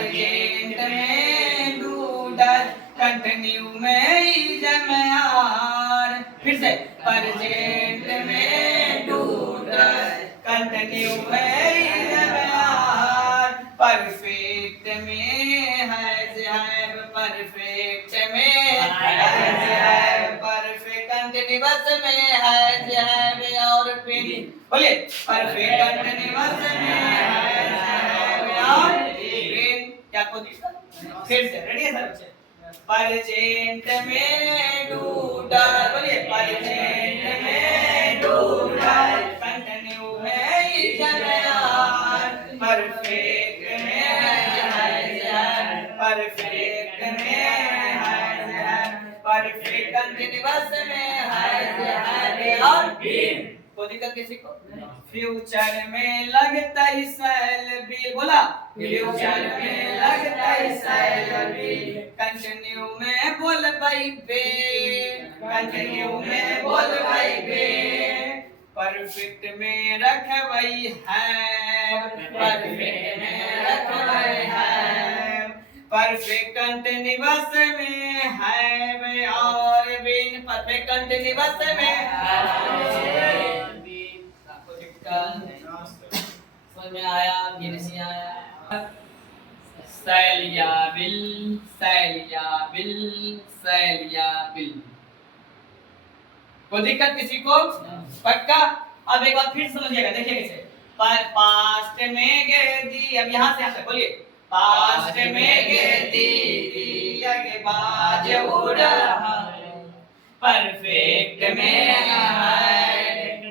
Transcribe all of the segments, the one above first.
Present में डूडर continue में इजमार। फिर से परजेंट में डूडर कंटिन्यू में इजमार। परफेक्ट में है परफेक्ट में है परफेक्ट कंटिन्यूअस में है और फिर बोलिए परफेक्ट कंटिन्यूअस में है और फिर क्या को दिखा फिर से रेडी है सर परजेंट में डूडर बोलिए परजेंट में डूडर कंटिन्यू में इजमार। परफेक्ट में है परफेक्ट में है परफेक्ट कंटिन्यूअस में है और फिर को दिक्कत किसी को फ्यूचर में लगता है सैलरी बोला फ्यूचर में लगता है सैलरी कंटिन्यू में बोल भाई बे कंटिन्यू में बोल भाई बे। परफेक्ट में रख वही है परफेक्ट में रख वही है परफेक्ट कंटिन्यूअस में है और बिन परफेक्ट कंटिन्यूअस में है। समझ में आया कि नहीं आया? सैलियाबिल सैलियाबिल सैलियाबिल कोई दिक्कत किसी को पक्का? अब एक बार फिर समझिएगा देखिए कैसे पास्ट में गेदी अब यहाँ से यहाँ तक बोलिए पास्ट में गेदी आगे बाज उड़ा परफेक्ट में है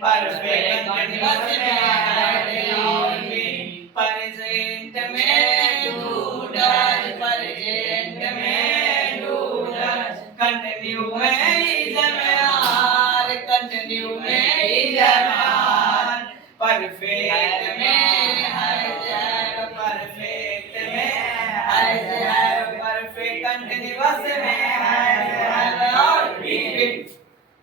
परफेक्ट कंटिन्यूअस में है और प्रेजेंट में डूडर प्रेजेंट में डूडर कंटिन्यू में इजमार कंटिन्यू में इजमार। परफेक्ट में है परफेक्ट में है परफेक्ट कंटिन्यूअस में है और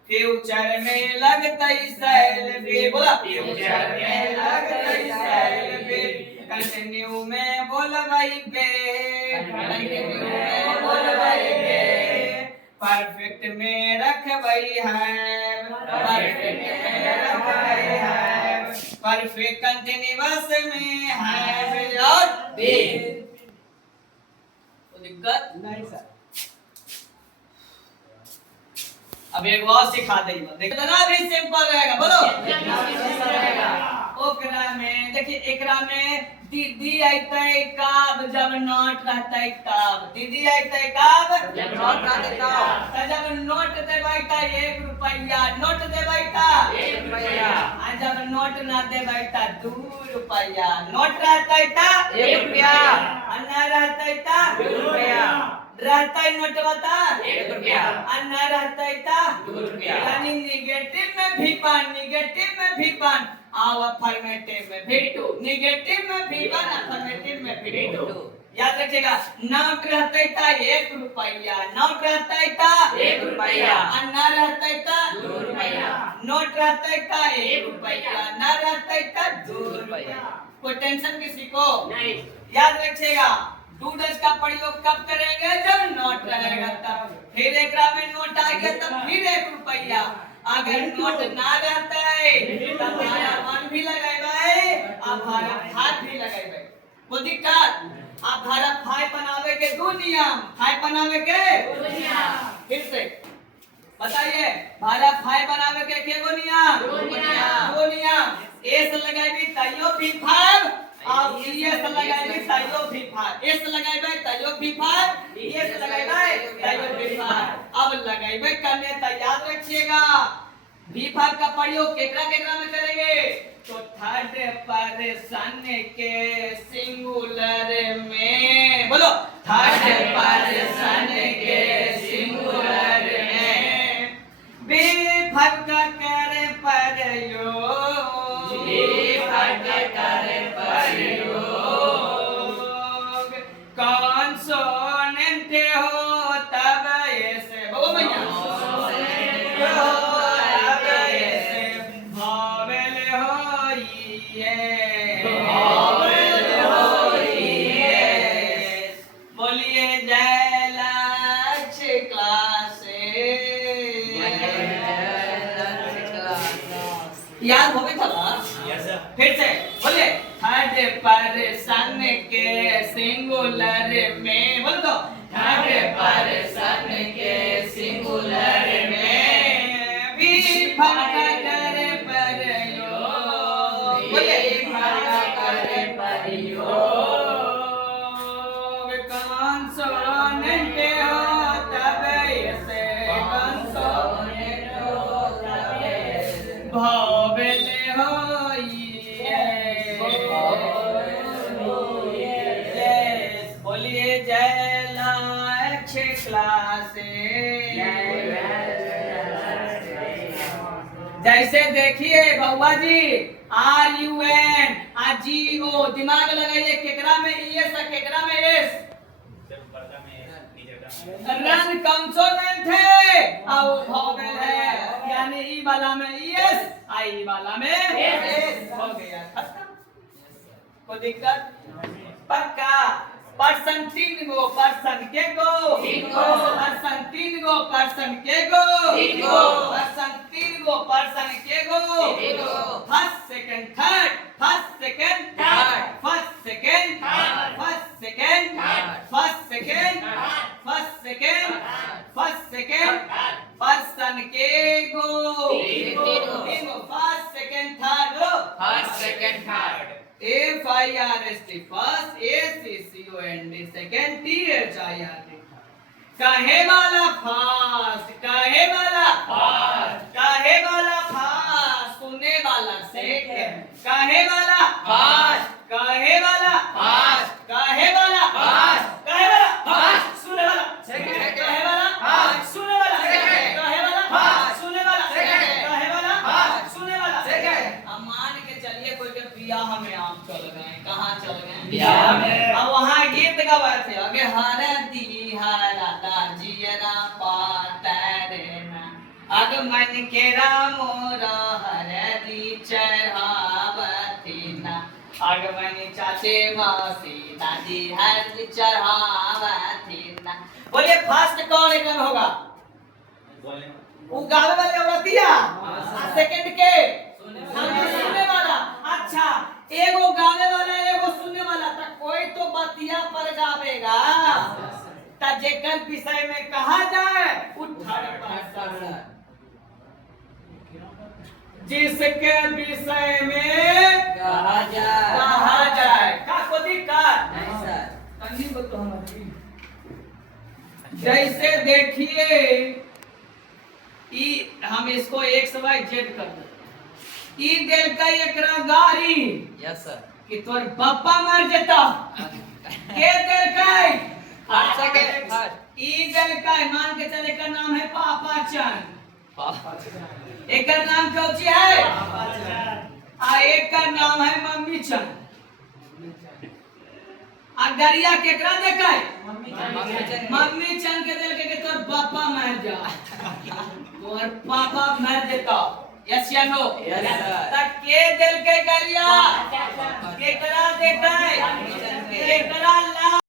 फ्यूचर में लगता है सैलरी बोला फ्यूचर में लगता है सैलरी कंटिन्यू में बोल भाई बे कंटिन्यू में बोल भाई बे। परफेक्ट में रख भाई है परफेक्ट में रख भाई है परफेक्ट कंटिन्यूअस में है और बे कोई दिक्कत नहीं सर। अब एक और सिखा देंगे देखो कितना भी सिंपल रहेगा बोलो ओकरा में देखिए एकरा में दीदी आइता है काब जब नोट रहता है काब दीदी आइता है काब जब नोट रहता है जब नोट देबाइता 1 रुपया नोट देबाइता 1 रुपया आ जब नोट ना देबाइता 2 रुपया नोट रहता है 1 रुपया अन्ना रहता है 2 रुपया रहता है नोट बता 1 रुपया अन्ना रहता है 2 रुपया यानी निगेटिव में भी पान और अफर्मेटिव में भी 2 निगेटिव में भी पान अफर्मेटिव में भी 2 याद रखिएगा। नोट रहता है 1 रुपया नोट रहता है 1 रुपया अन्ना रहता है 2 रुपया नोट रहता है 1 रुपया ना रहता है 2 रुपया। कोई टेंशन किसी को नहीं याद रखिएगा। डूडल्स का प्रयोग कब करेंगे जब नोट रहेगा तब फिर एकरा में नोट आ गया तब फिर 1 रुपया अगर नोट ना रहता है तब भाड़ा 1 भी लगाएबे आ भाड़ा 5 भी लगाएबे वो दिक्कत आप भाड़ा 5 बनावे के 2 नियम 5 बनावे के 2 नियम फिर से बताइए भाड़ा 5 बनावे के केगो नियम 2 नियम ए से लगाएबी तइयो भी 5 अब ये से लगाएबे तइयो भी 5 ए से लगाएबे तइयो भी 5 ये से लगाएबे तइयो भी 5 अब लगाएबे करने तो याद रखिएगा V5 का प्रयोग केकरा में करेंगे तो थर्ड पर्सन के सिंगुलर में बोलो थर्ड पर्सन के सिंगुलर में V5 का करे प्रयोग V5 का करे प्रयोग कॉन्सोनेंट हो तब ऐसे बोलो भैया फिर से बोलिए थर्ड पर्सन के सिंगुलर में, बोल दो थर्ड पर्सन के सिंगुलर में विभाकर प्रयोग, बोलिए विभाकर प्रयोग कंसोनेंट हो तब ऐसे कंसोनेंट हो तब ऐसे भोबले हो बोलिए जय लाख क्लासे। जैसे देखिए बउआ जी RUN GO दिमाग लगाइए, केकरा में ES है केकरा में S, रन कंसोनेंट है और वोवेल है, यानी ई वाला में ES आई वाला में S हो गया खत्म। कोई दिक्कत? पक्का। पर्सन 3 गो पर्सन के गो पर्सन 3 गो पर्सन के गो पर्सन 3 गो पर्सन के गो first second third first second third first second first second first second first second first second person के गो first second third FIRST first ACCOND second THIRD कहे वाला फास्ट कहे वाला फास्ट कहे वाला फास्ट सुने वाला सेकंड कहे वाला फास्ट कहे वाला फास्ट कहे वाला फास्ट कहे वाला फास्ट सुने वाला सेकंड कहे वाला फास्ट सुने वाला सेकंड कहे वाला फास्ट सुने वाला सेकंड कहे वाला फास्ट सुने वाला सेकंड। अब मान के चलिए कोई के बियाह में आप चल गए, कहाँ चल गए? बियाह में। अब वहाँ गीत गवाए थे अगे हरदी हरदा जियरा पातरना अगमन के रामोर हरदी चढ़ावतीना अगमन चाचे मासी दादी हरदी चढ़ावतीना। बोलिए फर्स्ट कौन एकदम होगा? वो गावे वाले औरतिया सेकंड के सुनने वाला। अच्छा एगो गावे वाला एगो सुनने वाला, तो कोई तो बतिया पर गावेगा, तो जेकर विषय में कहा जाए जिसके विषय में कहा जाए का को दिक्कत नहीं सर तन्नी को तो हम जैसे देखिए हम इसको XYZ कर दे ई दिल का एकरा गाड़ी यस सर कि तोर पापा मर जाता के दिल का अच्छा के ई दिल का मान के चले का नाम है पापा चंद एक का नाम कौची है आ एक का नाम है मम्मी चंद आ गरिया केकरा देखा है मम्मी चंद के दिल के तोर पापा मर जा तोर पापा मर देता यस या नो तक के दिल के गरिया केकरा देखा है केकरा